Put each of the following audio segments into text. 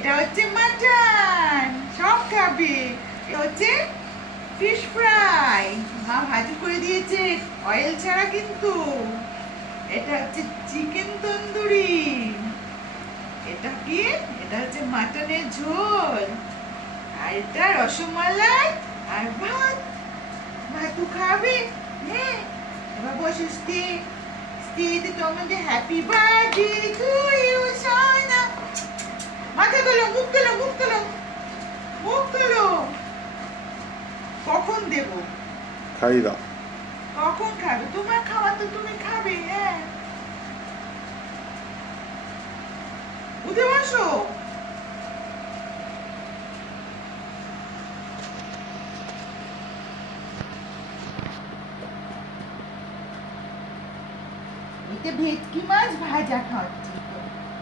এটা হচ্ছে মাটন, সব খাবে। এটা হচ্ছে ফিশ ফ্রাই, মা ভাজি করে দিয়েছে অয়েল ছাড়া কিন্তু। এটা হচ্ছে চিকেন তন্দুরি। এটা কি? এটা হচ্ছে মাটনের ঝোল। আর এটা রসমালাই আর ভাত। ভাতু খাবে? হ্যাঁ, এবার বসে স্টেতে তোমাদের হ্যাপি বার্থডে টু ইউ সোনা। মাথা তোলো, মুখ তোলো, মুখ তোলো, মুখ তোলো। কখন দেবো? খাই দাও। কখন খাবে? তোমার খাবার তো তুমি খাবে। হ্যাঁ, উঠে বসো। এটা ভেটকি মাছ ভাজা খাচ্ছি।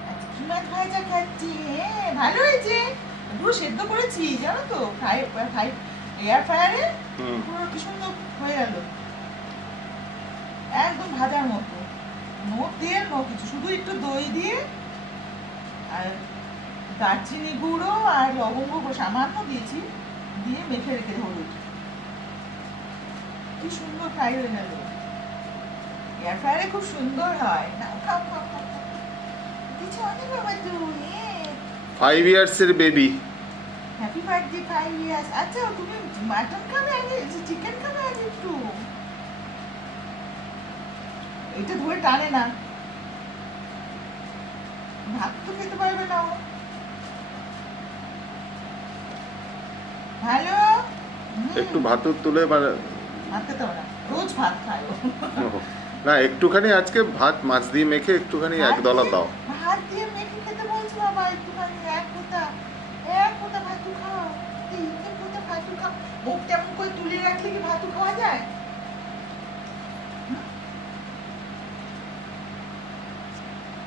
ভেটকি মাছ ভাজা খাচ্ছি। হ্যাঁ, ভালো হয়েছে। পুরো সেদ্ধ করেছি জানো তো, এয়ার ফ্রায়ারে পুরো কি সুন্দর হয়ে গেল, একদম ভাজার মতো। নো তেল নো কিছু, শুধু একটু দই দিয়ে আর দারচিনি গুঁড়ো আর লবঙ্গ সামান্য দিয়েছি, দিয়ে মেখে রেখে হলুদ। কি সুন্দর ফ্রাই হয়ে গেল। এয়ার ফ্রায়ারে খুব সুন্দর হয়। নাও খাও খাও খাও খাও। কিছু অনেক বাবা তুই 5 years এর বেবি। Happy birthday 5 years. আচ্ছা তুমি মাটন খাবে আগে, চিকেন খাবে আগে একটু? এটা ধরে টানে না, ভাত তো খেতে পারবে না ও। ভালো একটু ভাত তুলে মানে ভাত খেতে পারে না, রোজ ভাত খায় ও। না, একটুখানি আজকে ভাত মাছ দিয়ে মেখে একটুখানি এক দলা দাও। ভাত দিয়ে মেখে খেতে বলছি বাবা, একটুখানি এক ফোঁটা ভাতু খাও। এক ফোঁটা ভাতু খাও। মুখ কেমন করে তুলে রাখলে কি ভাতু খাওয়া যায়?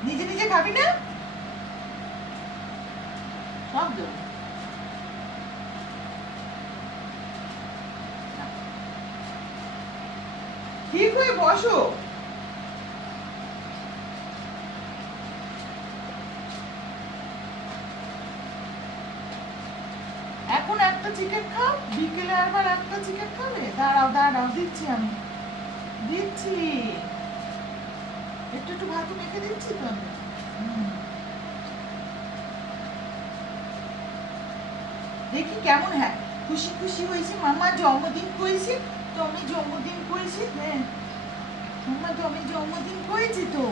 নিজে নিজে খাবি না? সব দেবো। ঠিক হয়ে বসো। এখন একটা চিকেন খাও, বিকেলে আবার একটা চিকেন খাবে। দাঁড়াও দাঁড়াও, দিচ্ছি আমি, দিচ্ছি। একটু একটু ভাত মেখে দিচ্ছি তো আমি। দেখি কেমন। হ্যাঁ, খুশি খুশি হয়েছি, মামা জন্মদিন করেছি তো, আমি জন্মদিন করেছি। হ্যাঁ, মামা তো আমি জন্মদিন করেছি তো।